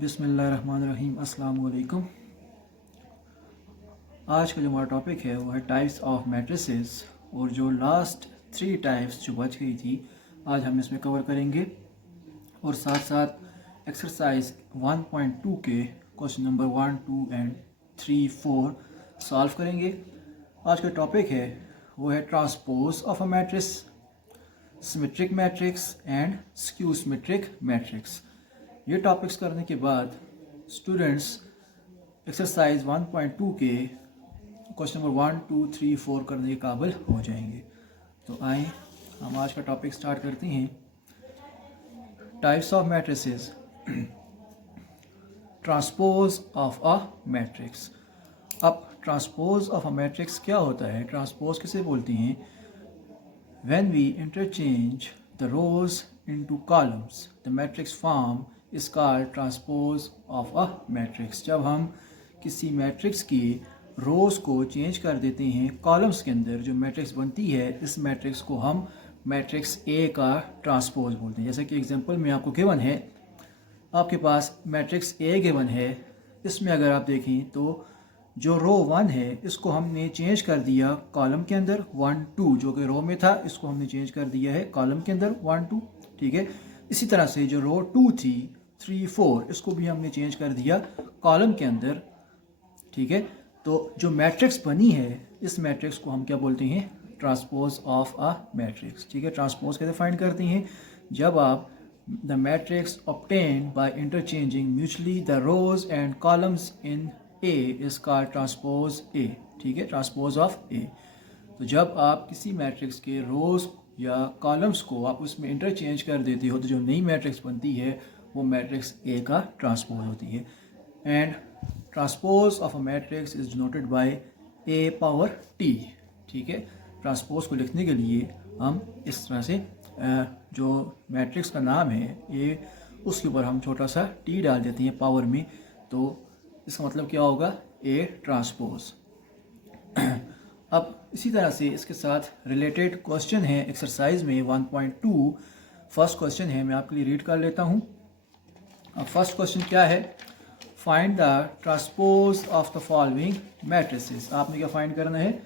बिस्मिल्लाहिर्रहमानिर्रहीम। अस्सलाम वालेकुम। आज का जो हमारा टॉपिक है वो है टाइप्स ऑफ मैट्रिसेस, और जो लास्ट 3 टाइप्स जो बच गई थी आज हम इसमें कवर करेंगे, और साथ साथ एक्सरसाइज 1.2 के क्वेश्चन नंबर 1, 2 एंड 3, 4 सॉल्व करेंगे। आज का टॉपिक है वो है transpose of a matrix, symmetric matrix and skew symmetric matrix. ये टॉपिक्स करने के बाद स्टूडेंट्स एक्सरसाइज 1.2 के क्वेश्चन नंबर 1, 2, 3, 4 करने के काबिल हो जाएंगे। तो आए हम आज का टॉपिक स्टार्ट करते हैं। Types of matrices, transpose of a matrix. अब ट्रांसपोज ऑफ अ मैट्रिक्स क्या होता है, ट्रांसपोज किसे बोलते हैं? When we interchange the rows into columns, the matrix form is called transpose of a matrix। जब हम किसी मैट्रिक्स की रोज को चेंज कर देते हैं कॉलम्स के अंदर, जो मैट्रिक्स बनती है इस मैट्रिक्स को हम मैट्रिक्स ए का ट्रांसपोज बोलते हैं। जैसे कि एग्जांपल में आपको गिवन है, आपके पास मैट्रिक्स ए गिवन है, इसमें अगर आप देखें तो जो रो 1 है इसको हमने चेंज कर दिया कॉलम के अंदर 1, 2, जो कि रो में था इसको हमने चेंज कर दिया है कॉलम के अंदर 1, 2। ठीक है, इसी तरह से जो रो 2 थी 3, 4 इसको भी हमने चेंज कर दिया कॉलम के अंदर। ठीक है, तो जो मैट्रिक्स बनी है इस मैट्रिक्स को हम क्या बोलते हैं? Transpose of a matrix. ठीक है, ट्रांसपोज कैसे फाइंड करते हैं? जब आप the matrix obtained by interchanging mutually the rows and columns in A is called transpose A। ठीक है, ट्रांसपोज ऑफ A। तो जब आप किसी मैट्रिक्स के रोज या कॉलम्स को आप उसमें इंटरचेंज कर देते हो तो जो नई मैट्रिक्स बनती है वो मैट्रिक्स A का ट्रांसपोज होती है। And transpose of a matrix is denoted by A power T। ठीक है, ट्रांसपोज को लिखने के लिए हम इस तरह से जो मैट्रिक्स का नाम है A, उसके ऊपर हम छोटा सा T डाल देते हैं पावर में, तो इसका मतलब क्या होगा? A transpose. अब इसी तरह से इसके साथ रिलेटेड क्वेश्चन है एक्सरसाइज में 1.2। फर्स्ट क्वेश्चन है, मैं आपके लिए रीड कर लेता हूँ। अब फर्स्ट क्वेश्चन क्या है? Find the transpose of the following matrices. आपने क्या फाइंड करना है?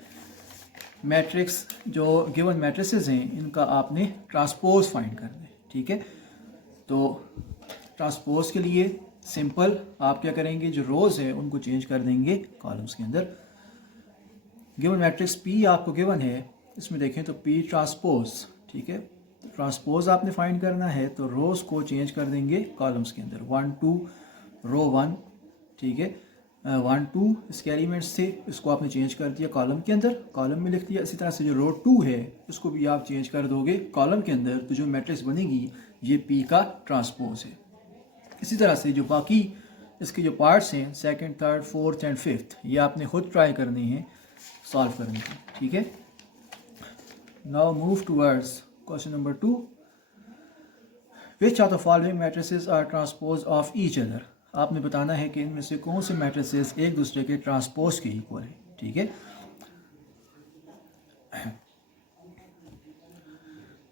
मैट्रिक्स जो गिवन मैट्रिसेस हैं इनका आपने ट्रांसपोज फाइंड करना है। ठीक है, तो ट्रांसपोज के लिए सिंपल आप क्या करेंगे, जो रोज है उनको चेंज कर देंगे कॉलम्स के अंदर। गिवन मैट्रिक्स P आपको गिवन है, इसमें देखें तो P ट्रांसपोज। ठीक है, ट्रांसपोज आपने फाइंड करना है तो रोज को चेंज कर देंगे कॉलम्स के अंदर। 1, 2 रो 1। ठीक है, 1, 2 इसके एलिमेंट्स थे, इसको आपने चेंज कर दिया कॉलम के अंदर, कॉलम में लिख दिया। इसी तरह से जो रो 2 है इसको भी आप चेंज कर दोगे कॉलम के अंदर, तो जो मैट्रिक्स बनेगी ये P का ट्रांसपोज है। इसी तरह से जो बाकी इसके जो पार्ट्स हैं 2nd, 3rd, 4th and 5th, ये आपने खुद ट्राई करने हैं सॉल्व करने की। ठीक है, now move towards question number 2। Which of the following matrices are transpose of each other. आपने बताना है कि इनमें से कौन से मैट्रिसेस एक दूसरे के ट्रांसपोज के इक्वल है। ठीक है,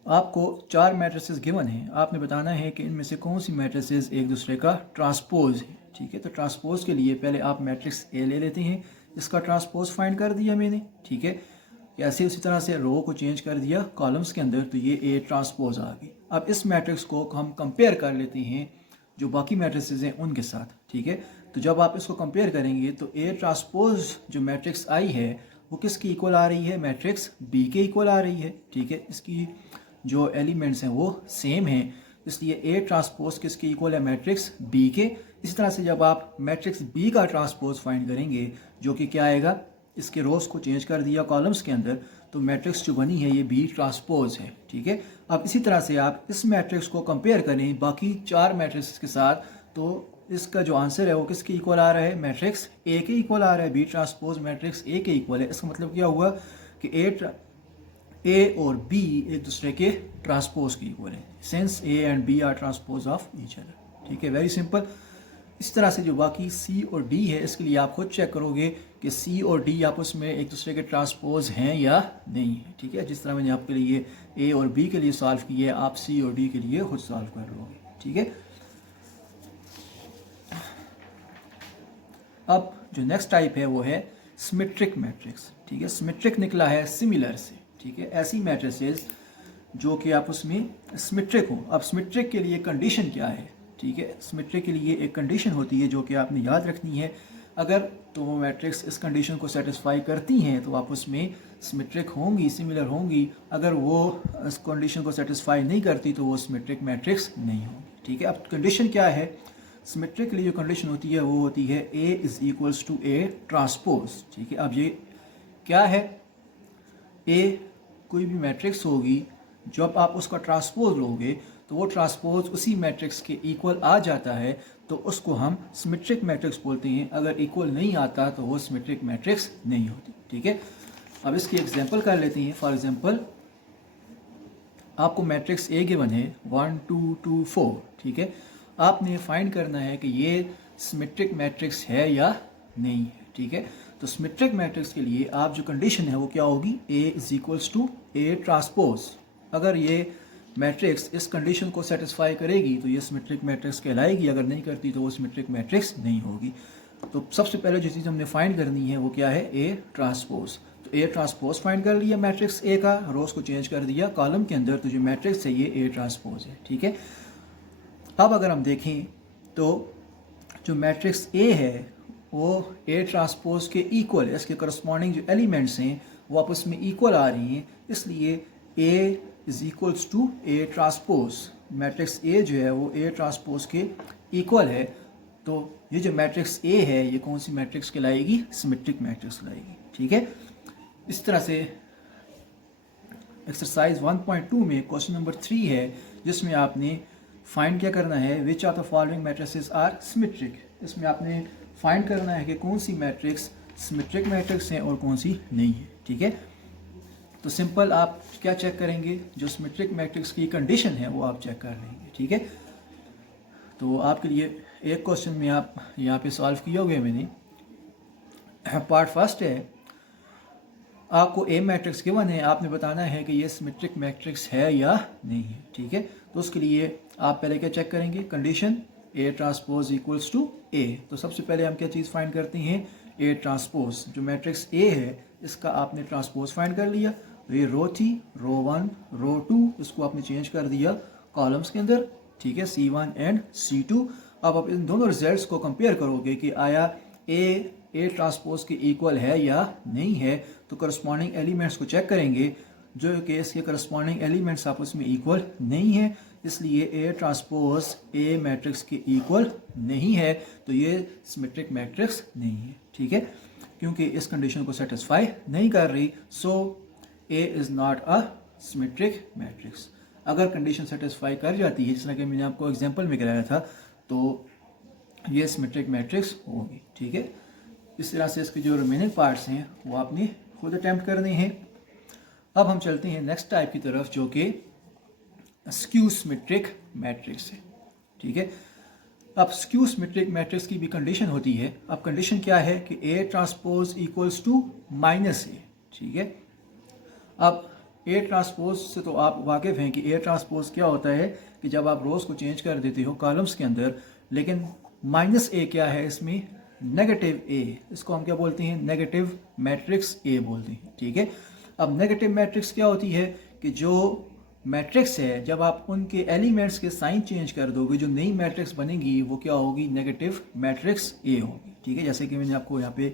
आपको 4 मैट्रिसेस गिवन हैं, आपने बताना है कि इनमें से कौन सी मैट्रिसेस एक दूसरे का ट्रांसपोज है। ठीक है, तो ट्रांसपोज के लिए पहले आप मैट्रिक्स ए ले लेते हैं, इसका ट्रांसपोज फाइंड कर दिया मैंने। ठीक है, ऐसे उसी तरह से रो को चेंज कर दिया कॉलम्स के अंदर, तो ये ए ट्रांसपोज आ गई। अब इस मैट्रिक्स को हम कंपेयर कर लेते हैं जो बाकी मैट्रिसेस हैं उनके साथ। ठीक है, तो जब आप इसको कंपेयर करेंगे तो ए ट्रांसपोज जो मैट्रिक्स आई है वो किसकी इक्वल आ रही है? मैट्रिक्स बी के इक्वल आ रही है। ठीक है, इसकी जो एलिमेंट्स हैं वो सेम हैं, इसलिए ए ट्रांसपोज किसके इक्वल है? मैट्रिक्स बी के। इसी तरह से जब आप मैट्रिक्स बी का ट्रांसपोज फाइंड करेंगे, जो कि क्या आएगा? इसके रोज को चेंज कर दिया कॉलम्स के अंदर, तो मैट्रिक्स जो बनी है ये बी ट्रांसपोज है। ठीक है, अब इसी तरह से आप इस मैट्रिक्स को कंपेयर करें बाकी 4 मैट्रिक्स के साथ, तो इसका जो आंसर है वो किसके इक्वल आ रहा है? मैट्रिक्स ए के इक्वल आ रहा है। बी ट्रांसपोज मैट्रिक्स ए के इक्वल है। इसका मतलब क्या हुआ कि ए और बी एक दूसरे के ट्रांसपोज के इक्वल है, since A and B are transpose of each other. ठीक है, वेरी सिंपल। इस तरह से जो बाकी सी और डी है इसके लिए आप खुद चेक करोगे कि सी और डी आपस में एक दूसरे के ट्रांसपोज हैं या नहीं है। ठीक है, जिस तरह मैंने आपके लिए ए और बी के लिए सॉल्व किया है, आप सी और डी के लिए खुद सॉल्व कर लोगे। ठीक है, अब जो नेक्स्ट टाइप है वो है सिमेट्रिक मैट्रिक्स, ठीक है। सिमेट्रिक निकला है सिमिलर से, ठीक है। ऐसी मैट्रिसेस जो कि आपस में सिमेट्रिक हो। अब सिमेट्रिक के लिए कंडीशन क्या है, ठीक है। सिमेट्रिक के लिए एक कंडीशन होती है जो कि आपने याद रखनी है। अगर तो वो मैट्रिक्स इस कंडीशन को सेटिस्फाई करती हैं तो आपस में सिमेट्रिक होंगी, सिमिलर होंगी। अगर वो इस कंडीशन को सेटिस्फाई नहीं करती तो वो सिमेट्रिक मैट्रिक्स नहीं होगी, ठीक है। अब कंडीशन क्या है, सिमेट्रिक के लिए जो कंडीशन होती है वो होती है A is equals to A transpose, ठीक है। अब ये क्या है, A कोई भी मैट्रिक्स होगी, जब आप उसका ट्रांसपोज लोगे तो वो ट्रांसपोज उसी मैट्रिक्स के इक्वल आ जाता है, तो उसको हम सिमेट्रिक मैट्रिक्स बोलते हैं। अगर इक्वल नहीं आता तो वो सिमेट्रिक मैट्रिक्स नहीं होती, ठीक है। अब इसकी एग्जांपल कर लेते हैं। फॉर एग्जांपल आपको मैट्रिक्स ए गिवन है 1 2 2 4, ठीक है। आपने फाइंड करना है कि ये सिमेट्रिक मैट्रिक्स है या नहीं है, ठीक है। तो सिमेट्रिक मैट्रिक्स के लिए आप जो कंडीशन है वो क्या होगी, A is equals to A transpose. अगर ये मैट्रिक्स इस कंडीशन को सेटिस्फाई करेगी तो ये सिमेट्रिक मैट्रिक्स कहलाएगी, अगर नहीं करती तो वो सिमेट्रिक मैट्रिक्स नहीं होगी। तो सबसे पहले जो चीज़ हमने फाइंड करनी है वो क्या है, A ट्रांसपोज। तो A ट्रांसपोज फाइंड कर लिया मैट्रिक्स A का, रोज को चेंज कर दिया कॉलम के अंदर, तो जो मैट्रिक्स है ये A ट्रांसपोज है, ठीक है। अब अगर हम देखें तो जो मैट्रिक्स A है वो A ट्रांसपोज के इक्वल है। इसके करस्पॉन्डिंग जो एलिमेंट्स हैं वो आपस में इक्वल आ रही हैं, इसलिए A is equals to A transpose. Matrix A जो है वो A ट्रांसपोज के इक्वल है। तो ये जो मैट्रिक्स A है ये कौन सी मैट्रिक्स कहलाएगी, सिमेट्रिक मैट्रिक्स कहलाएगी, ठीक है। इस तरह से एक्सरसाइज 1.2 में क्वेश्चन नंबर 3 है जिसमें आपने फाइंड क्या करना है, which of the following matrices are symmetric. इसमें आपने फाइंड करना है कि कौन सी मैट्रिक्स सिमेट्रिक मैट्रिक्स हैं और कौन सी नहीं है, ठीक है। तो सिंपल आप क्या चेक करेंगे, जो सिमेट्रिक मैट्रिक्स की कंडीशन है वो आप चेक कर लेंगे, ठीक है। तो आपके लिए एक क्वेश्चन में आप यहाँ पे सॉल्व किया हुआ है मैंने। पार्ट फर्स्ट है, आपको A मैट्रिक्स गिवन है, आपने बताना है कि ये सिमेट्रिक मैट्रिक्स है या नहीं है, ठीक है। तो उसके लिए आप पहले क्या चेक करेंगे, condition A transpose equals to A। तो सबसे पहले हम क्या चीज़ फाइंड करते हैं, A ट्रांसपोज। जो मैट्रिक्स A है इसका आपने ट्रांसपोज फाइंड कर लिया, तो ये रो थी, रो 1 रो 2, इसको आपने चेंज कर दिया कॉलम्स के अंदर, ठीक है, C1 एंड C2। अब आप इन दोनों रिजल्ट्स को कंपेयर करोगे कि आया A ट्रांसपोज के इक्वल है या नहीं है। तो करस्पॉन्डिंग एलिमेंट्स को चेक करेंगे, जो कि इसके करस्पॉन्डिंग एलिमेंट्स आपस में इक्वल नहीं है, इसलिए A ट्रांसपोज A मैट्रिक्स के इक्वल नहीं है, तो ये सिमेट्रिक मैट्रिक्स नहीं है, ठीक है, क्योंकि इस कंडीशन को सेटिस्फाई नहीं कर रही। सो A is not a symmetric matrix. अगर कंडीशन सेटिस्फाई कर जाती है, जिस तरह कि मैंने आपको एग्जांपल में कराया था, तो ये सिमेट्रिक मैट्रिक्स होगी, ठीक है। इस तरह से इसके जो रिमेनिंग पार्ट्स हैं वो आपने खुद अटैम्प्ट करने हैं। अब हम चलते हैं नेक्स्ट टाइप की तरफ, जो कि स्क्यू सिमेट्रिक मैट्रिक्स है, ठीक है। अब स्क्यू सिमेट्रिक मैट्रिक्स की भी कंडीशन होती है। अब कंडीशन क्या है कि A transpose equals to minus A, ठीक है। अब A ट्रांसपोज से तो आप वाकिफ हैं कि A ट्रांसपोज क्या होता है कि जब आप रोज को चेंज कर देते हो कॉलम्स के अंदर, लेकिन माइनस A क्या है, इसमें नेगेटिव A, इसको हम क्या बोलते हैं, नेगेटिव मैट्रिक्स A बोलते हैं, ठीक है। अब नेगेटिव मैट्रिक्स क्या होती है कि जो मैट्रिक्स है जब आप उनके एलिमेंट्स के साइन चेंज कर दोगे, जो नई मैट्रिक्स बनेगी वो क्या होगी, नेगेटिव मैट्रिक्स A होगी, ठीक है। जैसे कि मैंने आपको यहाँ पे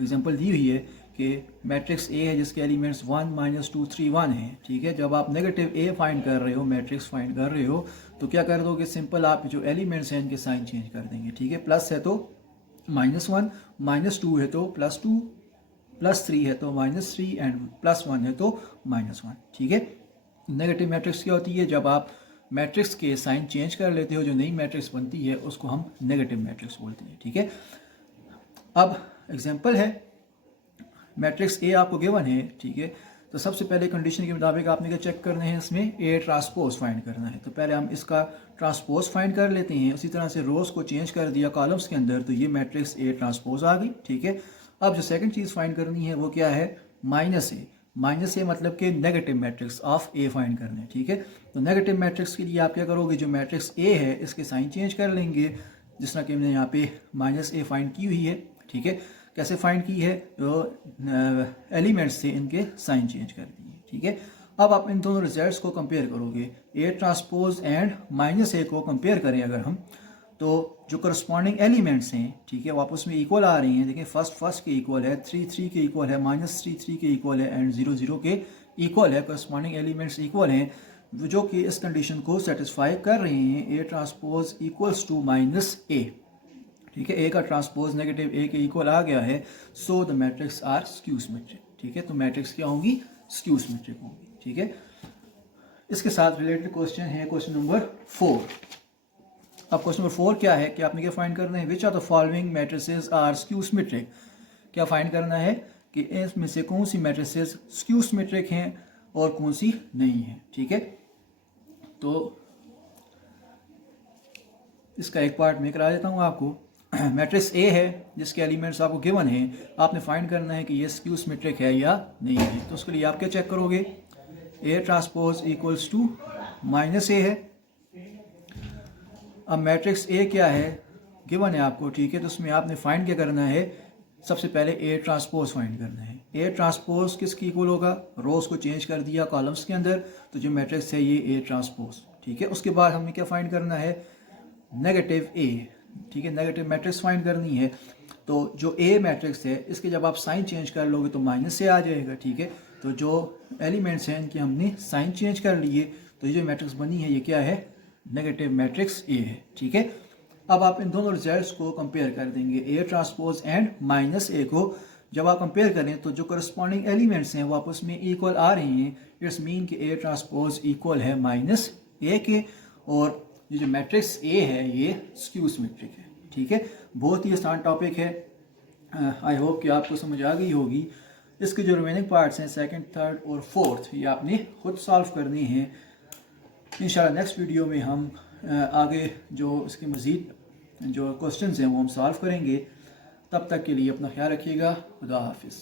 एग्जांपल दी हुई है कि मैट्रिक्स A है जिसके एलिमेंट्स 1 -2 3 1 हैं, ठीक है। जब आप नेगेटिव A फाइंड कर रहे हो, मैट्रिक्स फाइंड कर रहे हो, तो क्या कर दोगे, सिंपल आप जो एलिमेंट्स हैं इनके साइन चेंज कर देंगे, ठीक है। प्लस है तो -1, -2 है तो +2, +3 है तो -3 एंड +1 है तो -1, ठीक है। नेगेटिव मैट्रिक्स क्या होती है, जब आप मैट्रिक्स के साइन चेंज कर लेते हो, जो नई मैट्रिक्स बनती है उसको हम नेगेटिव मैट्रिक्स बोलते हैं, ठीक है। अब एग्जांपल है, मैट्रिक्स A आपको गिवन है, ठीक है। तो सबसे पहले कंडीशन के मुताबिक आपने क्या चेक करना है, इसमें A ट्रांसपोज फाइंड करना है। तो पहले हम इसका ट्रांसपोज फाइंड कर लेते हैं। उसी तरह से रोज को चेंज कर दिया कॉलम्स के अंदर, तो ये मैट्रिक्स A ट्रांसपोज आ गई, ठीक है। अब जो सेकंड चीज़ फाइंड करनी है वो क्या है, माइनस ए मतलब कि negative matrix of A find करना है, ठीक है। तो नेगेटिव मैट्रिक्स के लिए आप क्या करोगे, जो मैट्रिक्स A है इसके साइन चेंज कर लेंगे, जिस तरह कि हमने यहाँ पे -A फाइंड की हुई है, ठीक है। कैसे फाइंड की है? तो एलिमेंट्स से इनके साइन चेंज कर दिए, ठीक है। अब आप इन दोनों रिजल्ट्स को कंपेयर करोगे, ए ट्रांसपोज एंड माइनस ए को कंपेयर करें अगर हम, तो जो करस्पॉन्डिंग एलिमेंट्स हैं, ठीक है, वो आपस में इक्वल आ रही हैं। देखिए फर्स्ट के इक्वल है, 3 के इक्वल है, -3 के इक्वल है एंड 0 के इक्वल है। करस्पॉन्डिंग एलिमेंट्स इक्वल हैं जो कि इस कंडीशन को सेटिस्फाई कर रहे हैं, A transpose equals to -a, ठीक है। ए का ट्रांसपोज नेगेटिव ए के इक्वल आ गया है, so the matrix are skew symmetric, ठीक है। तो मैट्रिक्स क्या होंगी? स्क्यू सिमेट्रिक होंगी, ठीक है। इसके साथ रिलेटेड क्वेश्चन है क्वेश्चन नंबर 4। अब क्वेश्चन नंबर 4 क्या है कि आपने क्या फाइंड करना है? Which are the following matrices are skew symmetric. क्या फाइंड करना है कि इसमें से कौन सी मैट्रिसेस स्क्यू सिमेट्रिक हैं और कौन सी नहीं है, ठीक है। तो इसका एक पार्ट मैं करा देता हूँ आपको। मैट्रिक्स ए है जिसके एलिमेंट्स आपको गिवन है, आपने फाइंड करना है कि ये स्क्यू सिमेट्रिक है या नहीं है। तो उसके लिए आप क्या चेक करोगे? A transpose equals to -a है। अब मैट्रिक्स ए क्या है? गिवन है आपको, ठीक है। तो उसमें आपने फाइंड क्या करना है? सबसे पहले ए ट्रांसपोज फाइंड करना है। ए ट्रांसपोज किसकी इक्वल होगा? रोज को चेंज कर दिया कॉलम्स के अंदर, तो जो मैट्रिक्स है ये ए ट्रांसपोज, ठीक है। उसके बाद हमें क्या फाइंड करना है? नेगेटिव ए, ठीक है। नेगेटिव मैट्रिक्स फाइंड करनी है। तो जो ए मैट्रिक्स है इसके जब आप साइन चेंज कर लोगे तो -से आ जाएगा, ठीक है। तो जो एलिमेंट्स हैं इनके हमने साइन चेंज कर लिए, तो ये जो मैट्रिक्स बनी है ये क्या है? नेगेटिव मैट्रिक्स ए है, ठीक है। अब आप इन दोनों रिजल्ट्स को कंपेयर कर देंगे, ए ट्रांसपोज एंड -a को। जब आप कंपेयर करें तो जो करस्पॉन्डिंग एलिमेंट्स हैं वो आपस में इक्वल आ रही हैं। इट्स मीन कि ए ट्रांसपोज इक्वल है -a के, और ये जो मैट्रिक्स ए है ये स्क्यू सिमेट्रिक है, ठीक है। बहुत ही आसान टॉपिक है, आई होप कि आपको समझ आ गई होगी। इसके जो रिमेनिंग पार्ट्स हैं सेकंड, थर्ड और फोर्थ, ये आपने खुद सॉल्व करनी है। इंशाल्लाह नेक्स्ट वीडियो में हम आगे जो इसके मज़ीद जो क्वेश्चंस हैं वो हम सॉल्व करेंगे। तब तक के लिए अपना ख्याल रखिएगा। खुदा हाफिज़।